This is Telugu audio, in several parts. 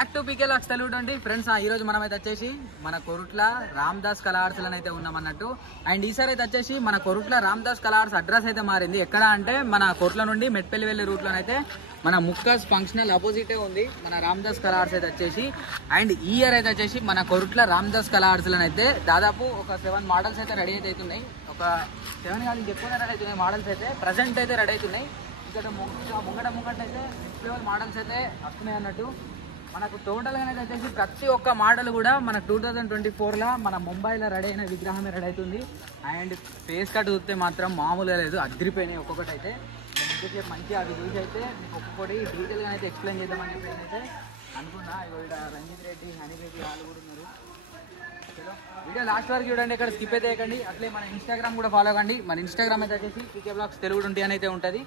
బ్యాక్ టు పీకే లాక్స్ తెలుగు అండి ఫ్రెండ్స్. ఈ రోజు మనం అయితే వచ్చేసి మన కొరుట్ల రామదాస్ కళా ఆర్ట్స్ అయితే ఉన్నాం అన్నట్టు. అండ్ ఈసారి అయితే వచ్చేసి మన కొరుట్ల రామదాస్ కళా ఆర్ట్స్ అడ్రస్ అయితే మారింది. ఎక్కడ అంటే మన కొరుట్ల నుండి మెట్పల్లి వెళ్ళే రూట్ లోనైతే మన ముక్కాస్ ఫంక్షనల్ అపోజిటే ఉంది మన రామదాస్ కళా ఆర్ట్స్ అయితే వచ్చేసి. అండ్ ఈ ఇయర్ అయితే వచ్చేసి మన కొరుట్ల రామదాస్ కళా ఆర్ట్స్ అయితే దాదాపు ఒక 7 మోడల్స్ అయితే రెడీ అయితే అవుతున్నాయి. ఒక 7 కాదు ఎక్కువ రెడీ అవుతున్నాయి మోడల్స్ అయితే ప్రజెంట్ అయితే రెడీ అవుతున్నాయి. ఇక్కడ ముంగట అయితే నెక్స్ట్ లెవెల్ మోడల్స్ అయితే వస్తున్నాయి అన్నట్టు. మనకు టోటల్గా అయితే వచ్చేసి ప్రతి ఒక్క మోడల్ కూడా మన 2024లో మన ముంబైలో రెడీ అయిన విగ్రహమే రెడీ అవుతుంది. అండ్ ఫేస్ కట్ చూస్తే మాత్రం మామూలుగా లేదు, అదిరిపోయినాయి ఒక్కొక్కటి అయితే. నేను మంచిగా అవి చూసి అయితే మీకు ఒక్కొక్కటి డీటెయిల్గా అయితే ఎక్స్ప్లెయిన్ చేద్దామని చెప్పి అయితే అనుకున్నా. ఇక్కడ రంజిత్ రెడ్డి, హనీ రెడ్డి వాళ్ళు కూడా ఉన్నారు. చలో వీడియో లాస్ట్ వరకు చూడండి, ఇక్కడ స్కిప్ అయితే వేయకండి. అట్లే మన ఇన్స్టాగ్రామ్ కూడా ఫాలో కండి. మన ఇన్స్టాగ్రామ్ అయితే వచ్చేసి పీకే బ్లాగ్స్ తెలుగు ఉంటాయి అని అయితే ఉంటుంది.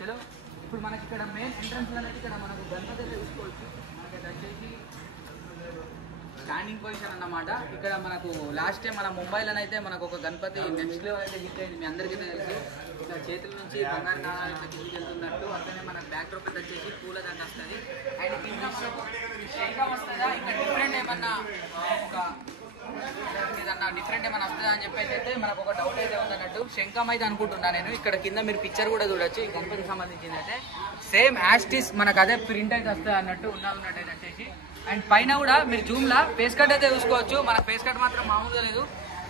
చలో ఇప్పుడు మనకి ఇక్కడ మెయిన్ ఎంట్రన్స్ అనేది ఇక్కడ మనకు గణపతి అయితే చూసుకోవచ్చు. మనకైతే వచ్చేసి స్టాండింగ్ పొజిషన్ అన్నమాట. ఇక్కడ మనకు లాస్ట్ టైం మన ముంబైలోనైతే మనకు ఒక గణపతి నెక్స్ట్ లెవెల్ అయితే హిట్ అయింది, మీ అందరికీ తెలుసు. ఇలా చేతుల నుంచి బంగారు నాణాలు ఇట్లా కిందికి వెళ్తున్నట్టు. అట్లనే మన బ్యాక్ డ్రాప్ అయితే వచ్చేసి పూల దండ వస్తుంది. అండ్ శంఖం వస్తుందా ఇంకా డిఫరెంట్ ఏమన్నా ఒక ఏదన్నా డిఫరెంట్ ఏమైనా వస్తుందా అని చెప్పేసి అయితే మనకు ఒక డౌట్ అయితే ఉందన్నట్టు. శంఖం అయితే అనుకుంటున్నా నేను. ఇక్కడ కింద మీరు పిక్చర్ కూడా చూడొచ్చు, ఈ గణపతికి సంబంధించింది అయితే సేమ్ యాస్టిస్ మనకు అదే ప్రింట్ అయితే వస్తుంది అన్నట్టు ఉన్నట్టు అయితే వచ్చేసి. అండ్ పైన కూడా మీరు జూమ్లా ఫేస్ కట్ అయితే చూసుకోవచ్చు. మన ఫేస్ కట్ మాత్రం మామూలుగా లేదు,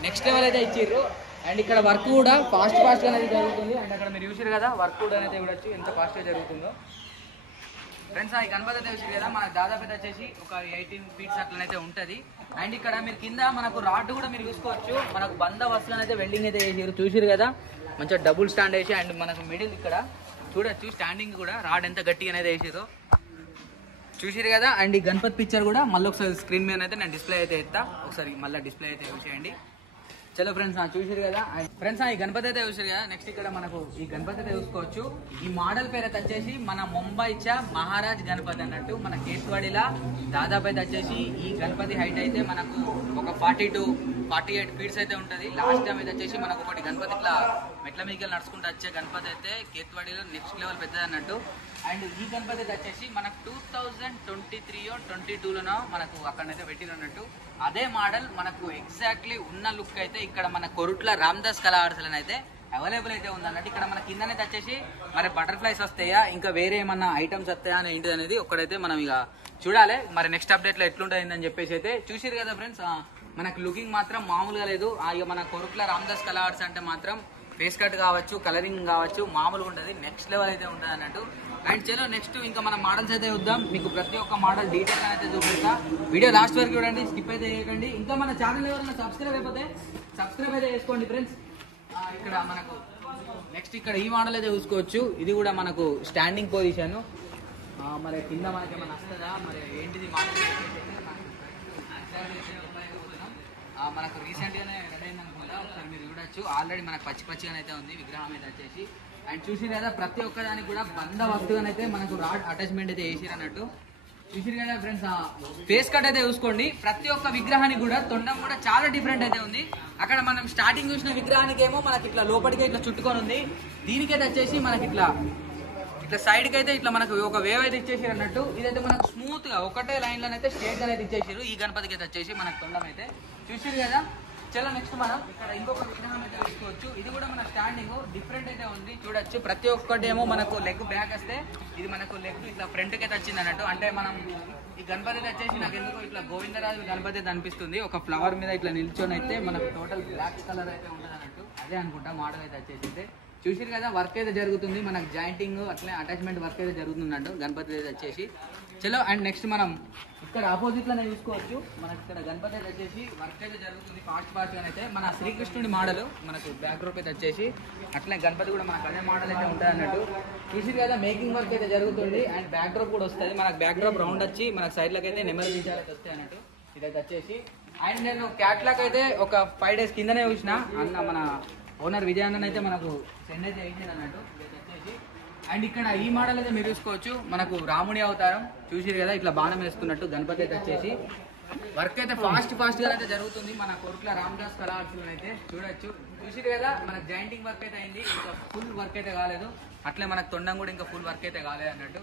నెక్స్ట్ లెవెల్ అయితే ఇచ్చిర్రు. అండ్ ఇక్కడ వర్క్ కూడా ఫాస్ట్గా అనేది జరుగుతుంది. అండ్ అక్కడ మీరు చూసారు కదా వర్క్ కూడా అయితే చూడొచ్చు ఎంత ఫాస్ట్గా జరుగుతుందో. ఫ్రెండ్స్ ఈ గణపతి అయితే చూసారు కదా మనకు దాదాపు అయితే వచ్చేసి ఒక 18 ఫీట్స్ అట్లనైతే ఉంటుంది. అండ్ ఇక్కడ మీరు కింద మనకు రాడ్ కూడా మీరు చూసుకోవచ్చు. మనకు బంద వస్తువులను అయితే వెల్డింగ్ అయితే చేసారు, చూసారు కదా మంచిగా డబుల్ స్టాండ్ వేసి. అండ్ మనకు మిడిల్ ఇక్కడ చూడొచ్చు స్టాండింగ్ కూడా రాడ్ ఎంత గట్టిగా అనేది వేసారో చూసారు కదా. అండ్ ఈ గణపతి పిక్చర్ కూడా మళ్ళీ ఒకసారి స్క్రీన్ మీద అయితే నేను డిస్ప్లే అయితే ఎత్తా, ఒకసారి మళ్ళీ డిస్ప్లే అయితే చూసేయండి. చలో ఫ్రెండ్స్ చూసారు కదా. ఫ్రెండ్స్ ఈ గణపతి అయితే చూసారు కదా. నెక్స్ట్ ఇక్కడ మనకు ఈ గణపతి అయితే చూసుకోవచ్చు. ఈ మోడల్ పేరు అయితే వచ్చేసి మన ముంబైచా మహారాజ్ గణపతి అన్నట్టు. మన కేసువాడిలా దాదాపు అయితే వచ్చేసి ఈ గణపతి హైట్ అయితే మనకు ఒక 40 to 48 ఫీట్స్ అయితే ఉంటుంది. లాస్ట్ టైం అయితే వచ్చేసి మనకు ఒకటి గణపతి ఇట్లా మెట్ల మీదకి నడుచుకుంటూ వచ్చే గణపతి అయితే కేతువాడిలో నెక్స్ట్ లెవెల్ పెద్దది అన్నట్టు. అండ్ ఈ గణపతి అయితే వచ్చేసి మనకు 2023-22లోనో మనకు అక్కడైతే పెట్టినట్టు. అదే మోడల్ మనకు ఎగ్జాక్ట్లీ ఉన్న లుక్ అయితే ఇక్కడ మన కొరుట్ల రామదాస్ కళా ఆర్ట్స్ అయితే అవైలబుల్ అయితే ఉందన్నట్టు. ఇక్కడ మన కిందనైతే వచ్చేసి మరి బటర్ఫ్లైస్ వస్తాయా ఇంకా వేరే ఏమన్నా ఐటమ్స్ వస్తాయా అని ఏంటిది అనేది ఒక్కడైతే మనం ఇక చూడాలి. మరి నెక్స్ట్ అప్డేట్లో ఎట్లుంటుంది అని చెప్పేసి అయితే చూసిరు కదా ఫ్రెండ్స్. మనకు లుకింగ్ మాత్రం మామూలుగా లేదు. ఇక మన కొరుట్ల రామదాస్ కళా ఆర్ట్స్ అంటే మాత్రం ఫేస్ కట్ కావచ్చు, కలరింగ్ కావచ్చు, మామూలుగా ఉంటుంది, నెక్స్ట్ లెవెల్ అయితే ఉంటుంది అన్నట్టు. అండ్ చలో నెక్స్ట్ ఇంకా మన మోడల్స్ అయితే చూద్దాం. మీకు ప్రతి ఒక్క మోడల్ డీటెయిల్గా అయితే చూపిస్తా. వీడియో లాస్ట్ వరకు చూడండి, స్కిప్ అయితే చేయకండి. ఇంకా మన ఛానల్ ఎవరైనా సబ్స్క్రైబ్ అయిపోతే సబ్స్క్రైబ్ అయితే చేసుకోండి ఫ్రెండ్స్. ఇక్కడ మనకు నెక్స్ట్ ఇక్కడ ఈ మోడల్ అయితే చూసుకోవచ్చు. ఇది కూడా మనకు స్టాండింగ్ పొజిషన్. మరి కింద మనకి ఏమైనా వస్తుందా మరి ఏంటిది మోడల్ మనకు రీసెంట్గానే రెడీ అయింది అనుకుంటా. ఒకసారి మీరు చూడొచ్చు, ఆల్రెడీ మనకు పచ్చిగానే అయితే ఉంది విగ్రహం అయితే వచ్చేసి. అండ్ చూసి కదా ప్రతి ఒక్కదానికి కూడా బంద వస్తువునైతే మనకు రాడ్ అటాచ్మెంట్ అయితే వేసిరు అన్నట్టు. చూసిరు కదా ఫ్రెండ్స్. ఫేస్ కట్ అయితే చూసుకోండి. ప్రతి ఒక్క విగ్రహానికి కూడా తొండం కూడా చాలా డిఫరెంట్ అయితే ఉంది. అక్కడ మనం స్టార్టింగ్ చూసిన విగ్రహానికి ఏమో మనకి ఇట్లా లోపలికి ఇట్లా చుట్టుకొని ఉంది. దీనికైతే వచ్చేసి మనకి ఇట్లా సైడ్కి అయితే ఇట్లా మనకు ఒక వేవ్ అయితే ఇచ్చేసారు అన్నట్టు. ఇదైతే మనకు స్మూత్ గా ఒకటే లైన్ లోనైతే స్ట్రేట్ గా అయితే ఇచ్చేసారు. ఈ గణపతికి అయితే వచ్చేసి మనకు తొండం అయితే చూసిరు కదా. చలో నెక్స్ట్ మనం ఇక్కడ ఇంకొక విగ్రహం అయితే తీసుకోవచ్చు. ఇది కూడా మన స్టాండింగ్ డిఫరెంట్ అయితే ఉంది చూడొచ్చు. ప్రతి ఒక్కటి ఏమో మనకు లెగ్ బ్యాక్ వస్తే ఇది మనకు లెగ్ ఇట్లా ఫ్రంట్కి అయితే వచ్చింది అన్నట్టు. అంటే మనం ఈ గణపతి అయితే వచ్చేసి నాకు ఎందుకు ఇట్లా గోవిందరాజు గణపతి అయితే అనిపిస్తుంది. ఒక ఫ్లవర్ మీద ఇట్లా నిల్చొని అయితే మనకు టోటల్ బ్లాక్ కలర్ అయితే ఉంటుంది అన్నట్టు. అదే అనుకుంటా మోడల్ అయితే వచ్చేసి అయితే చూసిరు కదా. వర్క్ అయితే జరుగుతుంది మనకు, జాయింటింగ్ అట్లే అటాచ్మెంట్ వర్క్ అయితే జరుగుతుందంట గణపతి అయితే వచ్చేసి. చలో అండ్ నెక్స్ట్ మనం ఇక్కడ ఆపోజిట్లోనే చూసుకోవచ్చు. మనకి ఇక్కడ గణపతి అయితే వచ్చేసి వర్క్ అయితే జరుగుతుంది ఫాస్ట్గా అయితే. మన శ్రీకృష్ణుడి మోడల్ మనకు బ్యాక్ డ్రాప్ అయితే వచ్చేసి అట్లనే గణపతి కూడా మనకు అదే మోడల్ అయితే ఉంటుంది అన్నట్టు. చూసిరు కదా మేకింగ్ వర్క్ అయితే జరుగుతుంది. అండ్ బ్యాక్ డ్రాప్ కూడా వస్తుంది మనకు. బ్యాక్ డ్రాప్ రౌండ్ వచ్చి మనకు సైడ్లకి అయితే నెమలి బీజాలు అయితే వస్తాయి అన్నట్టు ఇదైతే వచ్చేసి. అండ్ నేను క్యాట్లాగ్ అయితే ఒక 5 days కిందనే చూసిన అన్న మన ఓనర్ విజయానందన్ అయితే మనకు సెండ్ అయితే వేసింది అన్నట్టు వచ్చేసి. అండ్ ఇక్కడ ఈ మోడల్ అయితే మీరు చూసుకోవచ్చు. మనకు రాముడి అవతారం చూసిరు కదా ఇట్లా బాణం వేసుకున్నట్టు గణపతి అయితే వచ్చేసి. వర్క్ అయితే ఫాస్ట్గా అయితే జరుగుతుంది మన కొరుట్ల రామదాస్ కళా ఆర్ట్స్ అయితే చూడొచ్చు. చూసిరు కదా మనకు జాయింటింగ్ వర్క్ అయితే అయింది, ఇంకా ఫుల్ వర్క్ అయితే కాలేదు. అట్లే మనకు తొండం కూడా ఇంకా ఫుల్ వర్క్ అయితే కాలేదు అన్నట్టు.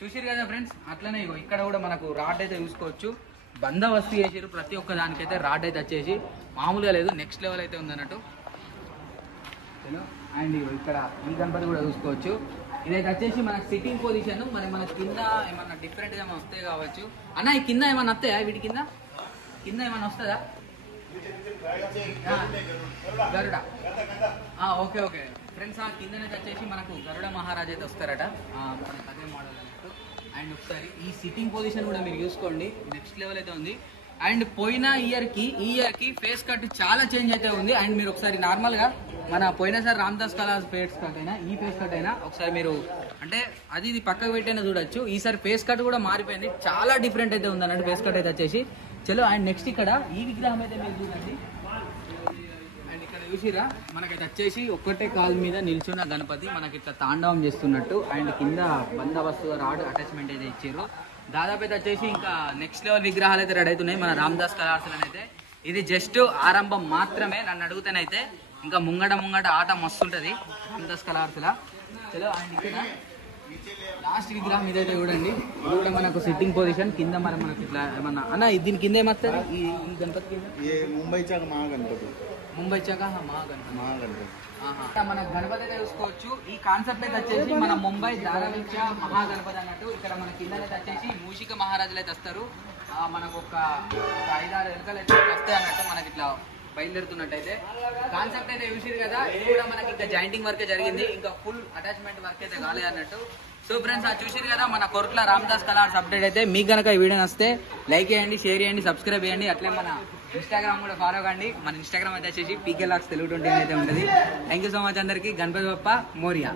చూసిరు కదా ఫ్రెండ్స్, అట్లనే ఇగో ఇక్కడ కూడా మనకు రాడ్ అయితే చూసుకోవచ్చు. బందోబస్తు చేసారు ప్రతి ఒక్క దానికైతే. రాడ్ అయితే వచ్చేసి మామూలుగా లేదు, నెక్స్ట్ లెవెల్ అయితే ఉందన్నట్టు. అండ్ ఇక్కడ ఈ గణపతి కూడా చూసుకోవచ్చు. ఇదైతే వచ్చేసి మన సిట్టింగ్ పొజిషన్. మరి మన కింద ఏమన్నా డిఫరెంట్ ఏమైనా వస్తాయి కావచ్చు. అన్న ఈ కింద ఏమన్నా వస్తాయా? వీటి కింద ఏమన్నా వస్తుందా? గరుడ. ఓకే ఓకే ఫ్రెండ్స్, ఆ కిందనైతే వచ్చేసి మనకు గరుడ మహారాజ్ అయితే వస్తారట. మనకు అదే మోడల్ అన్నట్టు. అండ్ ఒకసారి ఈ సిట్టింగ్ పొజిషన్ కూడా మీరు చూసుకోండి, నెక్స్ట్ లెవెల్ అయితే ఉంది. అండ్ పోయిన ఈ ఇయర్కి ఫేస్ కట్ చాలా చేంజ్ అయితే ఉంది. అండ్ మీరు ఒకసారి నార్మల్గా మన పోయినసారి రామ్దాస్ కలాస్ ఫేస్ కట్ అయినా ఈ ఫేస్ కట్ అయినా ఒకసారి మీరు అంటే ఇది పక్కకు పెట్టైనా చూడొచ్చు. ఈసారి ఫేస్ కట్ కూడా మారిపోయింది, చాలా డిఫరెంట్ అయితే ఉంది అన్నట్టు ఫేస్ కట్ అయితే వచ్చేసి. చలో అండ్ నెక్స్ట్ ఇక్కడ ఈ విగ్రహం అయితే మీరు చూడండి. అండ్ ఇక్కడ చూసిరా మనకైతే వచ్చేసి ఒక్కటే కాలు మీద నిల్చున్న గణపతి మనకి ఇట్లా తాండవం చేస్తున్నట్టు. అండ్ కింద బందోబస్తు రాడ్ అటాచ్మెంట్ అయితే ఇచ్చారు. దాదాపు అయితే వచ్చేసి ఇంకా నెక్స్ట్ లెవెల్ విగ్రహాలు అయితే రెడీ అవుతున్నాయి మన రామ్దాస్ కలార్స్ అయితే. ఇది జస్ట్ ఆరంభం మాత్రమే. నన్ను అడుగుతానైతే ఇంకా ముంగట ఆట మస్తు ఉంటుంది రామ్దాస్ కలార్స్లా. చలో అండ్ ఇక్కడ లాస్ట్ విగ్రహం ఇదైతే చూడండి. ఇది కూడా మనకు సిట్టింగ్ పొజిషన్. కింద మనకి ఇట్లా ఏమన్నా అన్న దీని కింద ఏమొస్తుంది? ఈ గణపతి కింద ముంబై చాక మహాగణపతి. మన గణపతి అయితే చూసుకోవచ్చు. ఈ కాన్సెప్ట్ అయితే వచ్చేసి మన ముంబై దారావించ మహాగణపతి అన్నట్టు. ఇక్కడ మన కింద అయితే వచ్చేసి మూషిక మహారాజులు అయితే వస్తారు. మనకు ఒక 5-6 ఎలుకలు అయితే వస్తాయి అన్నట్టు. మనకి ఇట్లా బయలుదేరుతున్నట్టయితే కాన్సెప్ట్ అయితే చూసారు కదా. ఇది కూడా మనకి ఇంకా జాయింటింగ్ వర్క్ జరిగింది, ఇంకా ఫుల్ అటాచ్మెంట్ వర్క్ అయితే కాలేదు అన్నట్టు. సో ఫ్రెండ్స్ అది చూసారు కదా మన కొరట్ల రామ్దాస్ కలార్స్ అప్డేట్ అయితే. మీకు కనుక ఈ వీడియో నచ్చితే లైక్ చేయండి, షేర్ చేయండి, సబ్స్క్రైబ్ చేయండి. అట్లే మన ఇన్స్టాగ్రామ్ కూడా ఫాలో కండి. మన ఇన్స్టాగ్రామ్ అయితే వచ్చేసి PK Vlogs Telugu 20 అయితే ఉంటుంది. థ్యాంక్ యూ సో మచ్ అందరికీ. గణపతి బప్ప మోరియా.